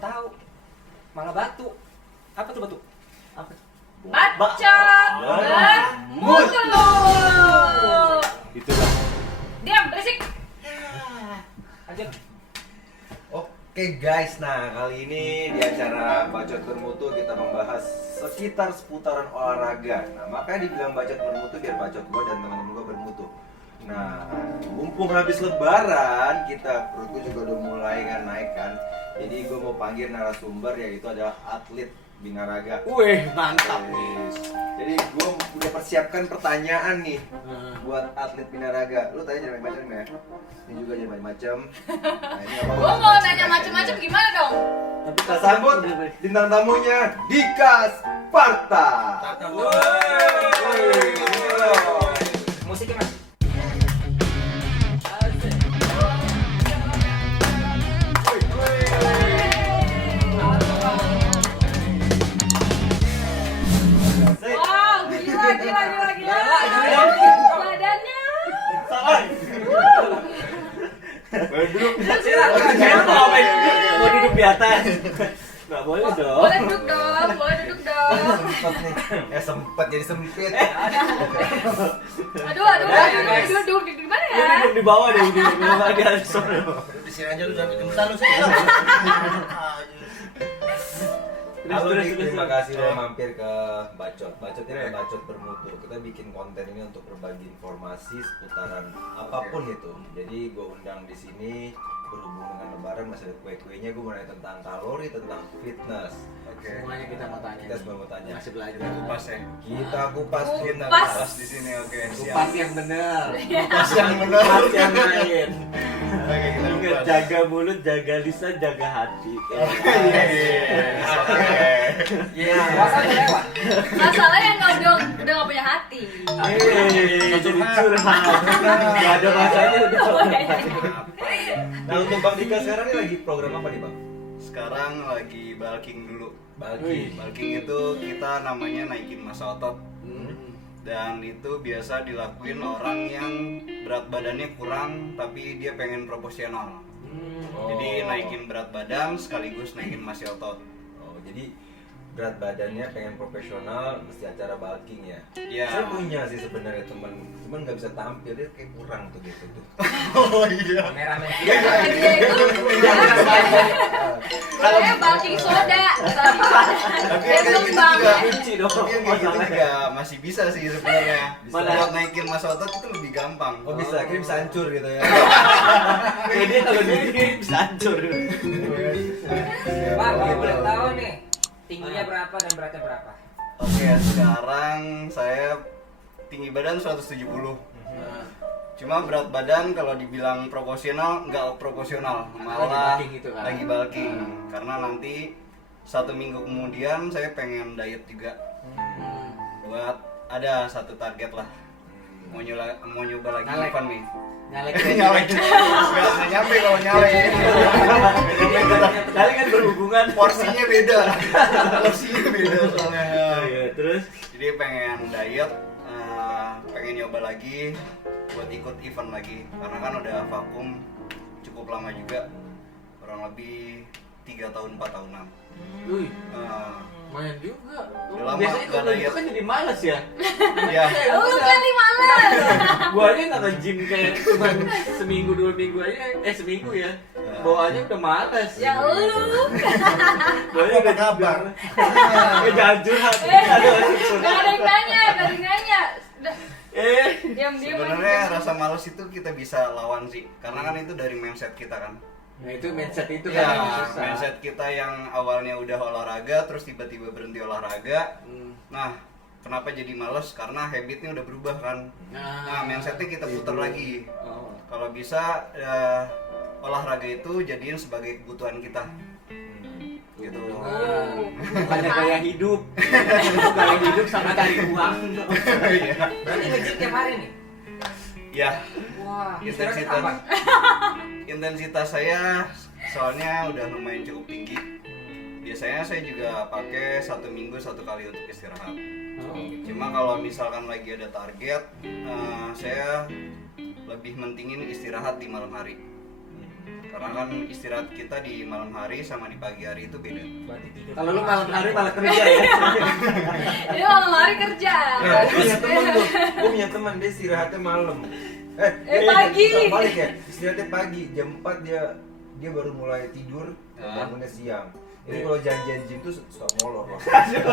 tahu. Malah batu. Apa tuh batu? Apa? Bacot bermutu. Itulah. Diam, berisik. Lanjut. Oke guys, nah kali ini di acara Bacot Bermutu kita membahas sekitar seputaran olahraga. Nah makanya dibilang Bacot Bermutu biar bacot gua dan teman-teman gua bermutu. Nah, mumpung habis lebaran, perut gua juga udah mulai kan naik kan. Jadi gua mau panggil narasumber yaitu adalah atlet binaraga. Wih, mantap nih. Jadi gue udah persiapkan pertanyaan nih buat atlet binaraga. Lu tanya jangan macam-macam ya. Ini juga jangan macam-macam. Nah, ini apa? Gua mau nanya macam-macam gimana dong? Tapi Kita sambut bintang tamunya Dika Sparta. Musiknya mas. Wow, gila. Badannya. Mau duduk di atas. Nggak boleh dong. Boleh duduk dong. Sempet nih. Sempet jadi sempit. Aduh, duduk di mana ya? Duduk di bawah deh, di bawah di atas. Di sini aja lu jangan kebesaran lu sih. Halo Dik, terima kasih udah mampir ke Bacot. Bacot ini adalah Bacot Bermutu. Kita bikin konten ini untuk berbagi informasi seputaran apapun itu. Jadi gue undang di sini berhubung dengan lebaran masih ada kue-kuenya, gue mau nanya tentang kalori, tentang fitness. Oke. Semuanya kita mau tanya. Kita semua mau tanya. Masih belajar. Kupas ya. Kita kupas kita Kupas. kupas di sini. Oke, Kupas siap. yang benar. Kupas yang benar. Kupas yang lain. Oke, kita Ingat, kupas. jaga mulut, jaga lisan, jaga hati. Iya. Puasa udah lewat. Masalahnya udah nggak punya hati. Jadi curhat. Gak ada masanya udah. Nah, untuk Bang Dika sekarang ini lagi program apa nih, Bang? Sekarang lagi bulking dulu. Bulking. Bulking itu kita namanya naikin massa otot. Dan itu biasa dilakuin orang yang berat badannya kurang tapi dia pengen proporsional. Jadi naikin berat badan sekaligus naikin massa otot. Oh, jadi berat badannya pengen profesional mesti acara bulking ya. Iya. Saya punya sih sebenarnya teman, cuman nggak bisa tampil, dia kayak kurang tuh gitu tuh. Oh iya. Kameramen. Dia itu katanya baking soda. Tapi yang kayak Belum gitu banget. juga. Kunci dong. Tapi yang kayak gitu juga masih bisa sih sebenarnya. Bisa. Buat naikin massa otot itu lebih gampang. Oh bisa, kira bisa hancur gitu ya. Kayak dia kalau dia bisa hancur. Pak, kalau boleh tahu nih, tingginya berapa dan beratnya berapa? Oke, sekarang saya tinggi badan 170. Cuma berat badan kalau dibilang proporsional nggak proporsional, malah bulking gitu kan? lagi bulking. Karena nanti 1 minggu kemudian saya pengen diet juga. Buat ada satu target lah. Mau nyoba lagi Nyalek. event nih. Nyalek. Nyalek. Nggak nyampe kalau nyalek. Kali kan berhubungan. Porsinya beda. Porsinya beda soalnya. Iya, terus Jadi pengen diet, pengen nyoba lagi buat ikut event lagi. Karena kan udah vakum cukup lama juga, kurang lebih 3 tahun 4 tahunan. wih, Nah, lumayan juga. Udah lama Biasanya nggak kalau gitu diet. kan jadi malas ya. ya Lu kan di mana? Gua aja nggak nge-gym kayak cuma seminggu 2 minggu aja, seminggu ya. Bawaannya udah malas. Ya lu. Gua aja udah kabar. Jangan curhat. Gak ada yang nanya. Diam-diam sebenarnya aja. rasa malas itu kita bisa lawan sih, karena kan itu dari mindset kita kan. Nah itu mindset itu Ya, kan yang susah. mindset kita yang awalnya udah olahraga terus tiba-tiba berhenti olahraga. Nah, kenapa jadi malas? Karena habitnya udah berubah kan. Nah, mindsetnya kita putar lagi. Oh. Kalau bisa olahraga itu jadiin sebagai kebutuhan kita. Gitu. Bukannya gaya hidup. Gaya hidup sama cari uang. Berarti nge-gym tiap hari nih? Ya, Wah, intensitas apa? intensitas saya soalnya udah lumayan cukup tinggi. Biasanya saya juga pakai 1 minggu 1 kali untuk istirahat. Cuma kalau misalkan lagi ada target, saya lebih mentingin istirahat di malam hari. Karena kan istirahat kita di malam hari sama di pagi hari itu beda. Berarti tidur. Kalau lu malam hari malah kerja ya. Ini malam hari kerja. Nah, gue punya teman dia istirahatnya malam. Pagi. Balik ya, istirahatnya pagi, jam 4 dia baru mulai tidur, bangunnya siang. Ini kalau janjian gym tuh suka molor loh. Siapa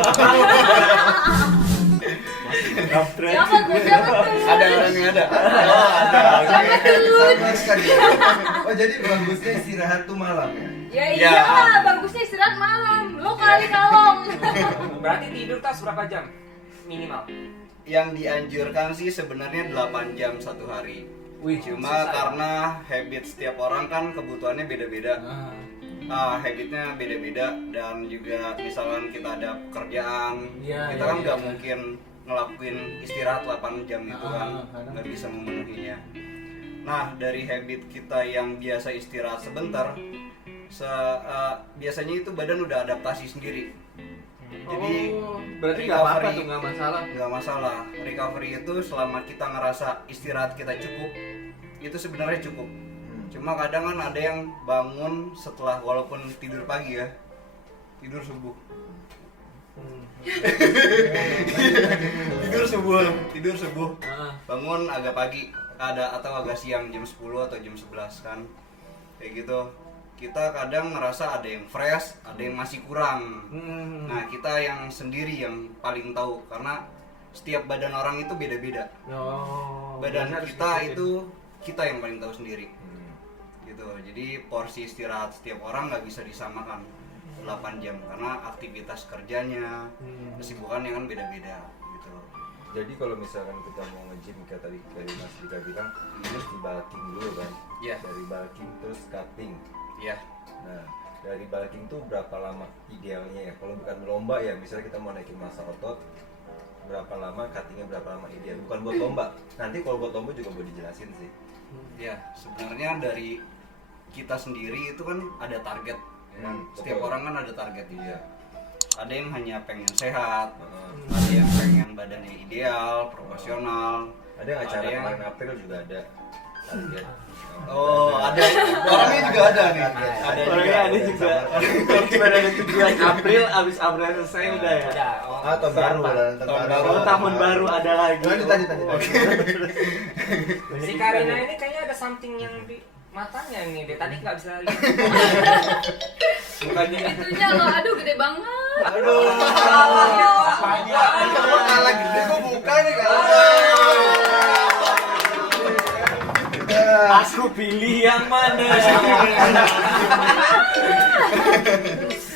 tuh? Ada orang yang ada. Siapa tuh? Sama sekali. Oh jadi bagusnya istirahat tuh malam ya? Ya Ya. iyalah, bagusnya istirahat malam. Lo kali kalong. Berarti tidur tas berapa jam? Minimal. Yang dianjurkan sih sebenarnya 8 jam satu hari. Wih, Cuma karena habit setiap orang kan kebutuhannya beda-beda. Habitnya beda-beda dan juga misalkan kita ada pekerjaan, Iya, kita iya, kan nggak iya. mungkin ngelakuin istirahat 8 jam itu kan, kadang. nggak bisa memenuhinya. Nah dari habit kita yang biasa istirahat sebentar, biasanya itu badan udah adaptasi sendiri. Jadi berarti nggak apa-apa recovery- tuh, nggak masalah. nggak masalah. Recovery itu selama kita ngerasa istirahat kita cukup, itu sebenarnya cukup. Cuma kadang kan ada yang bangun setelah walaupun tidur pagi ya, tidur subuh. tidur subuh. Bangun agak pagi, atau agak siang jam 10 atau jam 11 kan. Kayak gitu. Kita kadang ngerasa ada yang fresh, ada yang masih kurang. Nah, kita yang sendiri yang paling tahu karena setiap badan orang itu beda-beda. Badan kita itu kita yang paling tahu sendiri. Gitu. Jadi porsi istirahat setiap orang nggak bisa disamakan 8 jam karena aktivitas kerjanya, kesibukannya kan beda-beda gitu. Jadi kalau misalkan kita mau nge-gym kayak tadi Mas Dika bilang, terus di bulking dulu kan? Iya. Dari bulking terus cutting. Iya. Nah, dari bulking tuh berapa lama idealnya ya? Kalau bukan lomba ya, misalnya kita mau naikin massa otot, berapa lama, cuttingnya berapa lama ideal? Bukan buat lomba. Nanti kalau buat lomba juga boleh dijelasin sih. Ya, sebenarnya dari kita sendiri itu kan ada target. Ya kan? Setiap betul. orang kan ada target juga. Iya. Ada yang hanya pengen sehat, ada yang pengen badannya ideal, proporsional. Ada yang acara yang- kemarin April juga ada target. Oh, ada. Orangnya juga ada nih. Ada Orangnya ada juga. Cuma ada tujuan April, abis April selesai udah ya. Udah. Ah, tahun baru lah, Tahun baru. Oh, tahun baru ada lagi. Lanjut. Si Karina ini kayaknya ada something yang di matanya nih. Dia tadi nggak bisa lihat. Bukannya Itunya lo, aduh gede banget. Aduh. Kalah gede gua buka nih kan. aku pilih yang mana?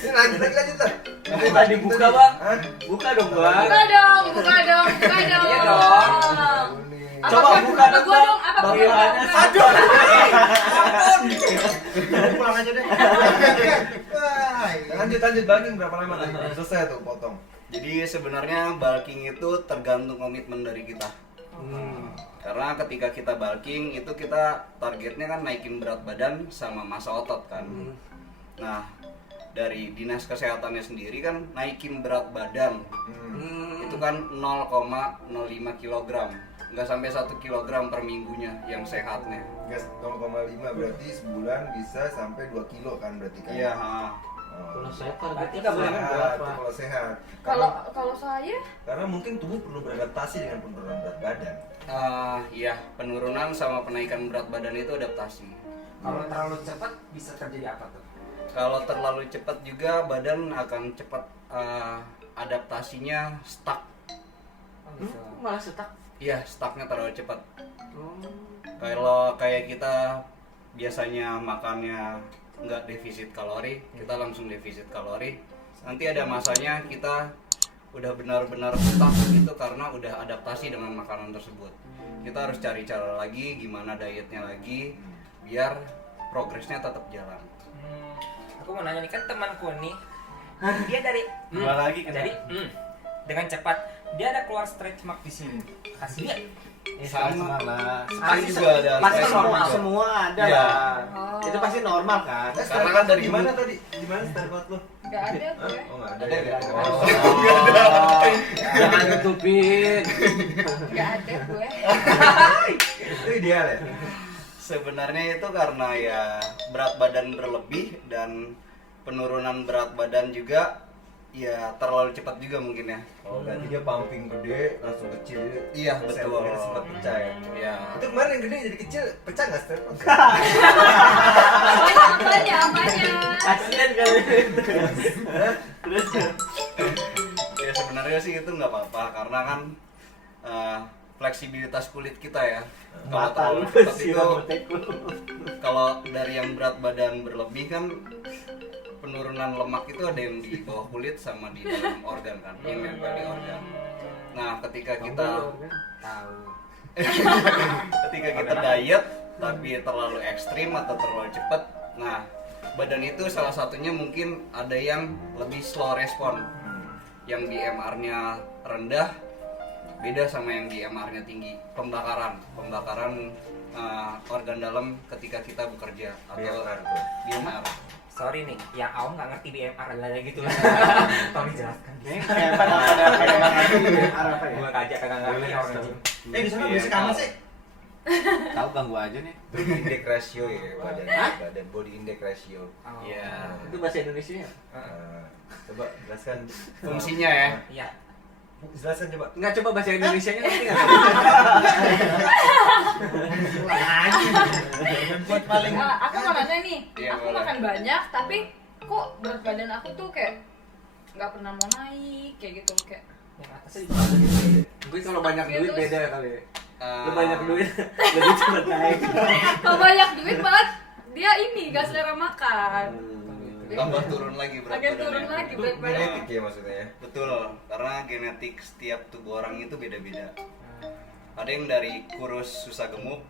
Lanjut lah. Aku tadi buka, Bang. Hah? Buka dong, Bang. Buka dong. Iya dong. Coba buka dong, Gua dong, apa Bang gua dong? Yohanes. Aduh. Pulang aja deh. Lanjut bulking berapa lama tadi? Selesai tuh potong. Jadi sebenarnya bulking itu tergantung komitmen dari kita. Karena ketika kita bulking itu kita targetnya kan naikin berat badan sama massa otot kan. Nah, dari dinas kesehatannya sendiri kan naikin berat badan itu kan 0,05 kg, nggak sampai 1 kg per minggunya yang sehatnya. Gas 0,5 berarti sebulan bisa sampai 2 kilo kan berarti kan? Iya. Kalau saya Berarti targetnya nggak boleh sehat. Sehat, itu kalau sehat. Kalau saya Karena mungkin tubuh perlu beradaptasi dengan penurunan berat badan. Iya, penurunan sama penaikan berat badan itu adaptasi. Kalau terlalu cepat bisa terjadi apa tuh? Kalau terlalu cepat juga badan akan cepat adaptasinya stuck. Gitu. Malah setak. Iya, stucknya terlalu cepat. Kalau kayak kita biasanya makannya nggak defisit kalori, kita langsung defisit kalori. Nanti ada masanya kita udah benar-benar stuck itu karena udah adaptasi dengan makanan tersebut. Kita harus cari cara lagi, gimana dietnya lagi, biar progresnya tetap jalan. Aku mau nanya nih, kan temanku nih, dia dari Dua lagi kan? jadi dengan cepat dia ada keluar stretch mark di sini. Kasih lihat. Sama lah. Pasti juga ada. Pasti stretch semua mark juga. semua ada Iya. lah. Oh. Itu pasti normal kan? Karena kan dari di mana tadi? Di mana Starbucks lo? nggak ada gue. Oh, enggak ada. Ada ya? nggak? Oh. Jangan nutupin. Nggak ada gue. Itu ideal ya? Sebenarnya itu karena ya berat badan berlebih dan penurunan berat badan juga ya terlalu cepat juga mungkin ya. Oh, berarti dia pumping gede langsung kecil. Iya, betul. Sel sempat pecah ya. Ya. Itu kemarin yang gede jadi kecil, pecah nggak step? Apanya? Kasian kali. Terus Ya sebenarnya sih itu nggak apa-apa karena kan fleksibilitas kulit kita ya. Kalau terlalu cepat itu, kalau dari yang berat badan berlebih kan penurunan lemak itu ada yang di bawah kulit sama di dalam organ kan, yang nempel di organ. Nah, ketika kita Tahu. ketika kita diet tapi terlalu ekstrim atau terlalu cepat, nah badan itu salah satunya mungkin ada yang lebih slow respon, yang BMR-nya rendah beda sama yang BMR-nya tinggi. Pembakaran organ dalam ketika kita bekerja atau BMR tuh. BMR. Sorry nih, yang awam nggak ngerti BMR lah gitu lah. Tolong jelaskan. Gua kagak ngerti orang gym. Di sana berisik amat sih. tahu ganggu aja nih. Body index ratio ya, badan body index ratio. Oh. Ya, Itu bahasa Indonesia ya? Coba jelaskan fungsinya ya. Iya. Jelaskan coba. Enggak, coba bahasa Indonesianya ngerti enggak? Aku mau nanya nih, Iya, aku boleh. makan banyak tapi kok berat badan aku tuh kayak nggak pernah mau naik kayak gitu kayak. Yang atas Mungkin kalau banyak duit Terus? beda kali. Lu Eh, banyak duit lebih cepat naik. Kalau banyak duit malah dia ini gak selera makan. tambah turun lagi berat Agak badannya. turun lagi berat badan. Genetik ya maksudnya ya. Betul, karena genetik setiap tubuh orang itu beda-beda. Ada yang dari kurus susah gemuk,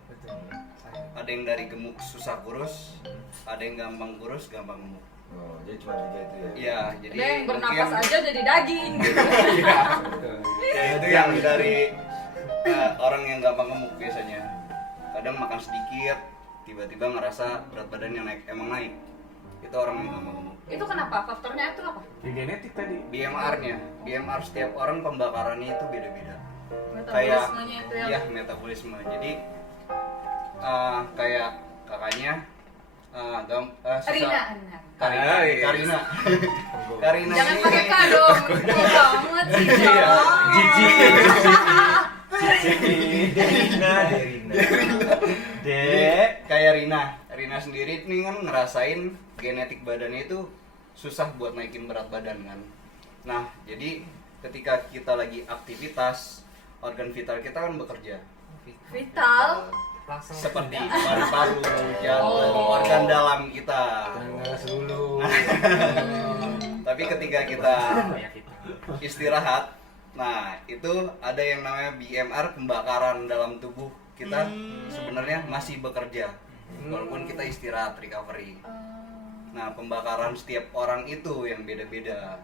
ada yang dari gemuk susah kurus, ada yang gampang kurus, gampang gemuk. Oh, jadi cuma 3 itu ya. Iya, jadi Ada yang bernapas mungkin- aja jadi daging gitu. Ya, itu yang dari orang yang gampang gemuk biasanya. Kadang makan sedikit, tiba-tiba ngerasa berat badannya naik, emang naik. Itu orang yang gampang gemuk. Itu kenapa? Faktornya itu apa? Di genetik tadi. BMR setiap orang pembakarannya itu beda-beda. Metabolismenya itu yang Iya, metabolisme. Jadi kayak kakaknya Rina. Karina Jangan ini pakai K dong. Itu banget sih. Iya. Jijik. Derina. Dek, kayak Rina sendiri nih kan ngerasain genetik badannya itu susah buat naikin berat badan kan. Nah, jadi ketika kita lagi aktivitas, organ vital kita kan bekerja. Vital. Langsung Seperti paru-paru, jantung, Oh. organ dalam kita. Ngeles dulu. Tapi ketika kita banyak itu. istirahat, nah itu ada yang namanya BMR, pembakaran dalam tubuh kita sebenarnya masih bekerja walaupun kita istirahat, recovery. Nah, pembakaran setiap orang itu yang beda-beda.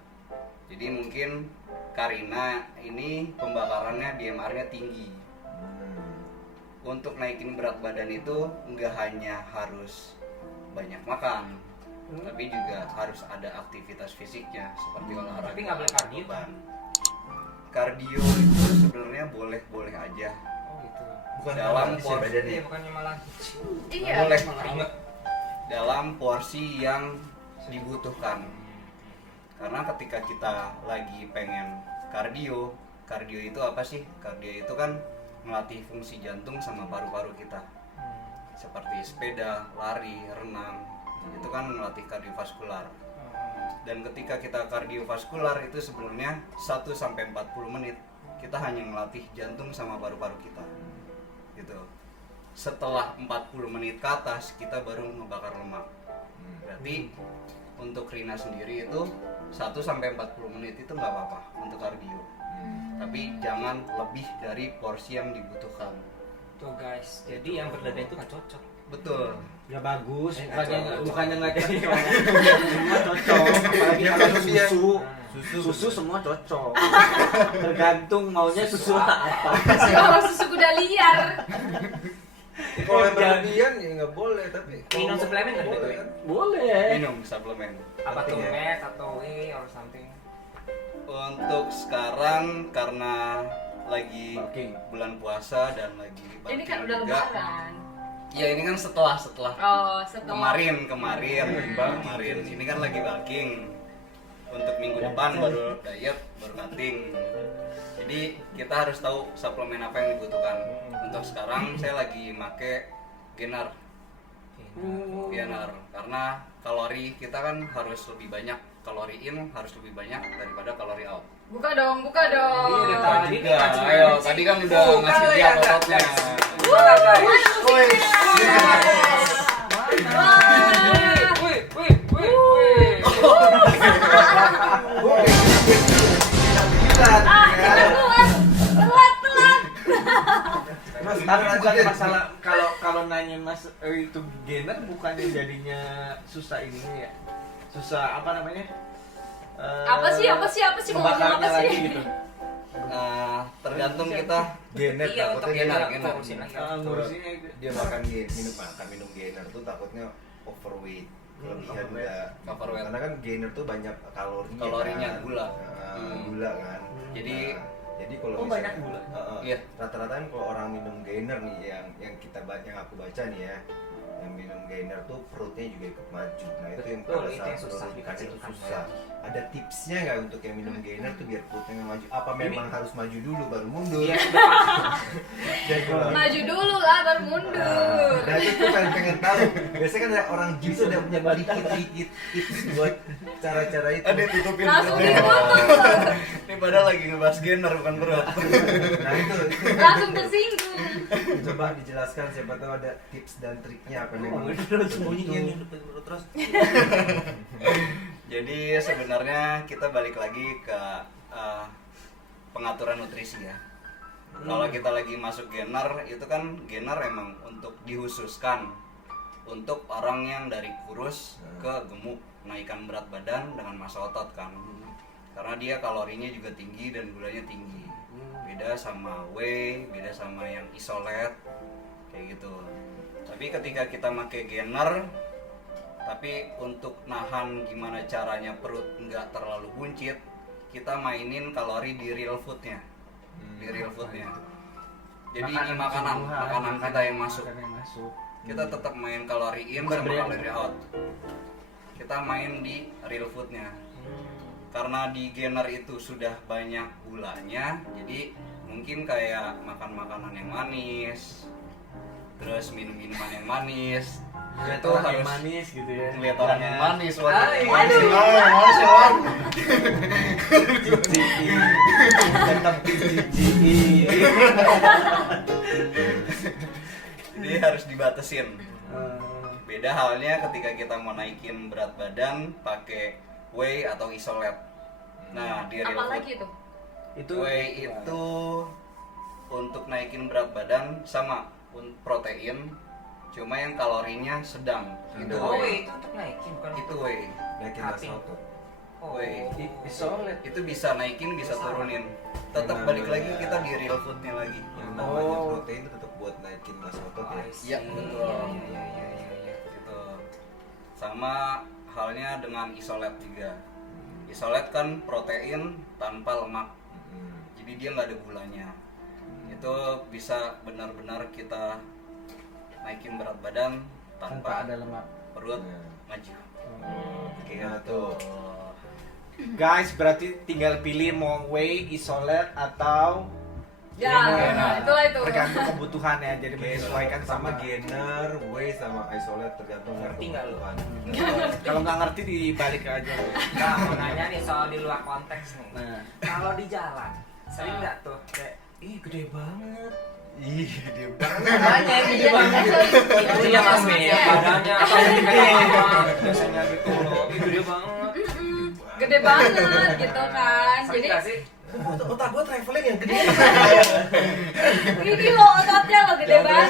Jadi mungkin Karina ini pembakarannya BMR-nya tinggi. Untuk naikin berat badan itu nggak hanya harus banyak makan, tapi juga harus ada aktivitas fisiknya seperti olahraga. Tapi nggak boleh kardio? beban. Kardio itu sebenarnya boleh-boleh aja. Oh gitu. Bukan Dalam isi porsi. badannya. Iya, bukannya malah Iya. Boleh inget. dalam porsi yang dibutuhkan. Karena ketika kita lagi pengen kardio itu apa sih? Kardio itu kan melatih fungsi jantung sama paru-paru kita. Seperti sepeda, lari, renang. Itu kan melatih kardiovaskular. Dan ketika kita kardiovaskular itu sebenarnya 1 sampai 40 menit kita hanya melatih jantung sama paru-paru kita. Gitu. Setelah 40 menit ke atas kita baru ngebakar lemak. Berarti untuk Rina sendiri itu 1 sampai 40 menit itu nggak apa-apa untuk kardio. Tapi jangan lebih dari porsi yang dibutuhkan. Tuh guys, jadi yang berlebihan itu nggak cocok. Betul. Ya bagus, cocok. bukannya nggak cocok. Semua cocok, apalagi kalau susu. Susu semua cocok. Tergantung maunya susu apa. Kalau susu kuda liar. Kalau yang berlebihan ya nggak boleh, tapi Minum suplemen kan boleh betul? kan? Boleh. Minum suplemen. Apa tuh Penting ya. met atau whey or something? Untuk sekarang karena lagi Bulking. bulan puasa dan lagi Ini kan bulking udah juga, lebaran. Ya ini kan setelah Oh, setelah. kemarin ini kan lagi bulking. Untuk minggu depan baru diet, baru cutting. Jadi kita harus tahu suplemen apa yang dibutuhkan. Untuk sekarang saya lagi make gainer karena kalori kita kan harus lebih banyak, kalori in harus lebih banyak daripada kalori out. Buka dong. Iya, tadi Juga, ngasih ayo sih. tadi kan udah ngasih Kalian lihat nggak, ototnya. guys. Mana, guys? Wih. Mas, tapi bukan masalah kalau nanya Mas itu gainer bukannya jadinya susah ini ya? Susah apa namanya? Apa sih mau ngomong membakarnya apa sih? lagi gitu. Tergantung kita Gainer Iya, untuk takutnya gainer, dia ngurusin lagi. Ngurusinnya itu. dia minum gainer tuh takutnya overweight, kelebihan overweight. udah Overweight. karena kan gainer tuh banyak Kalorinya, kan. gula. Gula kan. Jadi- jadi kalau Oh, banyak gula. Iya. Rata-rata kan kalau orang minum gainer nih yang aku baca nih ya, yang minum gainer tuh perutnya juga ikut maju. Nah itu yang Betul, pada itu saat yang susah perut itu dikecilkan. susah. Ada tipsnya nggak untuk yang minum gainer tuh biar perutnya nggak maju? Apa memang harus maju dulu baru mundur? Iya, Jadi kalau- Maju dulu lah baru mundur. Nah itu tuh pengen tahu. Biasanya kan ada orang gym tuh udah punya dikit tips buat cara-cara itu. Ada tutupin Langsung perutnya. ditutup. Ini padahal lagi ngebahas gainer bukan perut. Nah itu Langsung tersinggung. coba dijelaskan, siapa tahu ada tips dan triknya apa memang Terus sembunyiin di depan perut terus. Jadi sebenarnya kita balik lagi ke pengaturan nutrisi ya. Kalau kita lagi masuk gainer, itu kan gainer emang untuk dikhususkan untuk orang yang dari kurus ke gemuk, naikkan berat badan dengan massa otot kan. Karena dia kalorinya juga tinggi dan gulanya tinggi. Beda sama whey, beda sama yang isolate kayak gitu. Tapi ketika kita pakai gainer, tapi untuk nahan gimana caranya perut nggak terlalu buncit, kita mainin kalori di real foodnya. Di real foodnya. Jadi ini makanan kita yang masuk. Kita tetap main kalori in Bukan sama brand. kalori out. Kita main di real foodnya. Karena di gainer itu sudah banyak gulanya, jadi mungkin kayak makan makanan yang manis, terus minum minuman yang manis. Itu Itu harus harus manis gitu ya. lihat orang yang manis, Ay, manis ya, Wan. Tetap cici. Jadi harus dibatasin. Beda halnya ketika kita mau naikin berat badan pakai whey atau isolate. Nah, di real food Apalagi itu? Itu whey itu untuk naikin berat badan sama protein, cuma yang kalorinya sedang. Itu Oh, whey. itu untuk naikin bukan Itu whey. naikin Cutting. massa otot. Oh, Whey. isolate. Itu bisa naikin, bisa turunin. Tetap balik lagi kita di real foodnya lagi. Yang namanya Oh. protein itu tetap buat naikin massa otot ya. I see. Iya, betul. Iya. Gitu. Sama halnya dengan isolate juga. Isolate kan protein tanpa lemak. Jadi dia nggak ada gulanya. Itu bisa benar-benar kita naikin berat badan Tanpa tanpa ada lemak. perut Nah. maju. Gimana tuh? Guys, berarti tinggal pilih mau whey, isolate atau Ya, gainer. itulah itu. Tergantung kebutuhan ya, jadi Gainer menyesuaikan sama sama gainer, whey sama isolate tergantung Ngerti nggak lu? kebutuhan. Kalau nggak ngerti dibalik aja. Nah, mau nanya nih soal di luar konteks nih. Nah, Kalau di jalan, sering nggak tuh kayak, ih gede banget. Ih, gede banget. Makanya yang gede Iya, banget. Itu yang Iya, asli iya. badannya atau yang gede banget. Biasanya gitu loh, ih gede banget. Gede banget gitu kan. Sering Jadi nggak sih? Otak gua traveling yang gede. ini loh ototnya loh gede banget.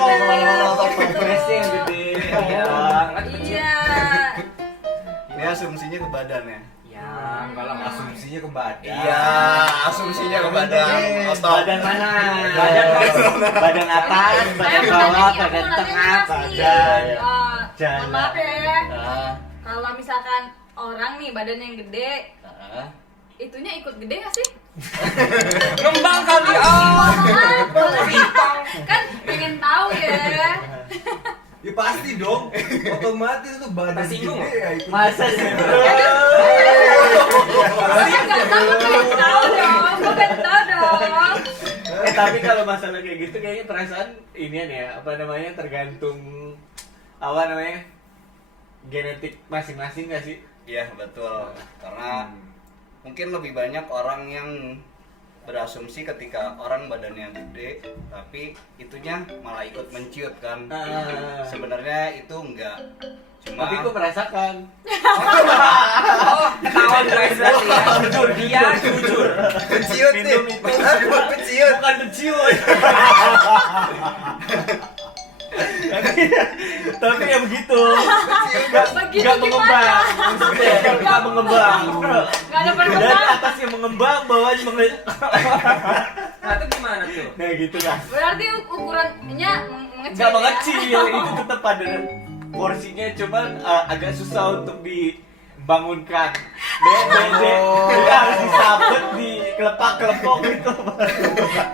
otot Gitu. progresnya yang gede. Iya. Iya. Ini asumsinya ke badan ya. Ya, enggak lah masuk. Asumsinya ke badan. Iya, asumsinya ke badan. Otot. Badan mana? Badan atas, badan bawah, badan tengah, badan. Mohon maaf ya. Nah, Kalau misalkan orang nih badan yang gede, nah. itunya ikut gede gak sih? Ngembang kali Mohon maaf, boleh. Kan pengen tahu ya. Ya pasti dong. Otomatis tuh badan Tersinggung. gede ya itu. Masa sih bro? Saya nggak tahu, gue pengen tahu dong, gue pengen tahu dong. Tapi kalau masalah kayak gitu kayaknya perasaan inian ya, apa namanya, tergantung apa namanya, genetik masing-masing nggak sih? Iya betul, karena mungkin lebih banyak orang yang berasumsi ketika orang badannya gede tapi itunya malah ikut menciut kan. Sebenarnya itu enggak, cuma Tapi gue merasakan. Oh, ketahuan guys berarti ya. Jujur, dia jujur. Penciut nih. Minum itu. Bukan penciut. Bukan penciut. tapi ya begitu. Begitu Gak mengembang, maksudnya gak mengembang. Nggak ada Dari perkembangan. atasnya mengembang, bawahnya Nah, itu gimana tuh? Nah gitu lah. Berarti ukurannya mengecil. Gak ya? mengecil, itu tetap ada porsinya, cuman agak susah untuk dibangunkan. Dek, harus disabet di kelepok gitu.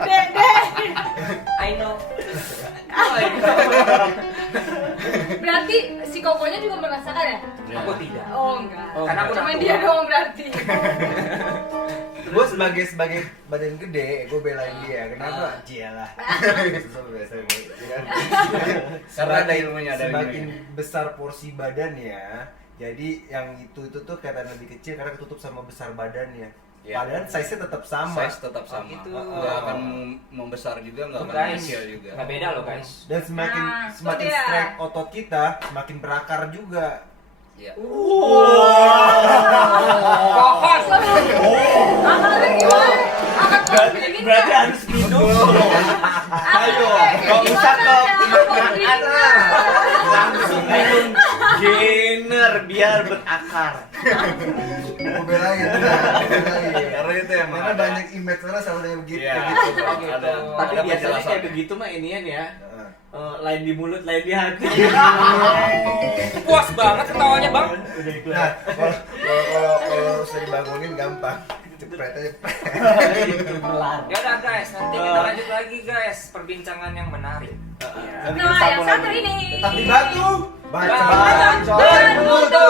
Dede. I know. Berarti si kokonya juga merasakan ya? Aku tidak. Oh enggak. Karena aku Cuman udah dia tua. doang berarti. Gue sebagai badan gede, gue belain dia. Kenapa? Cialah. Susah biasanya. Ya kan? Karena ada ilmunya, ada Semakin ilmunya. besar porsi badannya, jadi yang itu tuh kelihatan lebih kecil karena ketutup sama besar badannya. Ya. Padahal size-nya tetap sama. size tetap sama. gitu. Nggak akan membesar juga, nggak Tuh akan guys, mengecil juga. nggak beda loh guys. Dan semakin Nah, semakin itu dia. strength otot kita, semakin berakar juga. Ya. Pohon. Angkatnya gimana? Angkat Berarti, begini berarti nggak? harus minum. Ayo, Angkatnya gak kayak usah gimana ke ya? Angkat langsung minum gainer biar berakar. Gue belain, gue belain. Karena itu emang Karena ada. banyak image orang selalu yang begitu. Iya, kayak gitu. ada. Tapi Ada biasanya penjelasan. kayak begitu mah inian ya. Lain di mulut, lain di hati. Puas banget ketawanya bang. Udah ikut. Nah, kalau usah dibangunin gampang. Cepret aja. Itu melar. Ya udah guys, nanti kita lanjut lagi guys perbincangan yang menarik. Nanti Nah, kita yang sambung satu lagi. ini. Tetap di batu. Baca. Baca. Bermutu.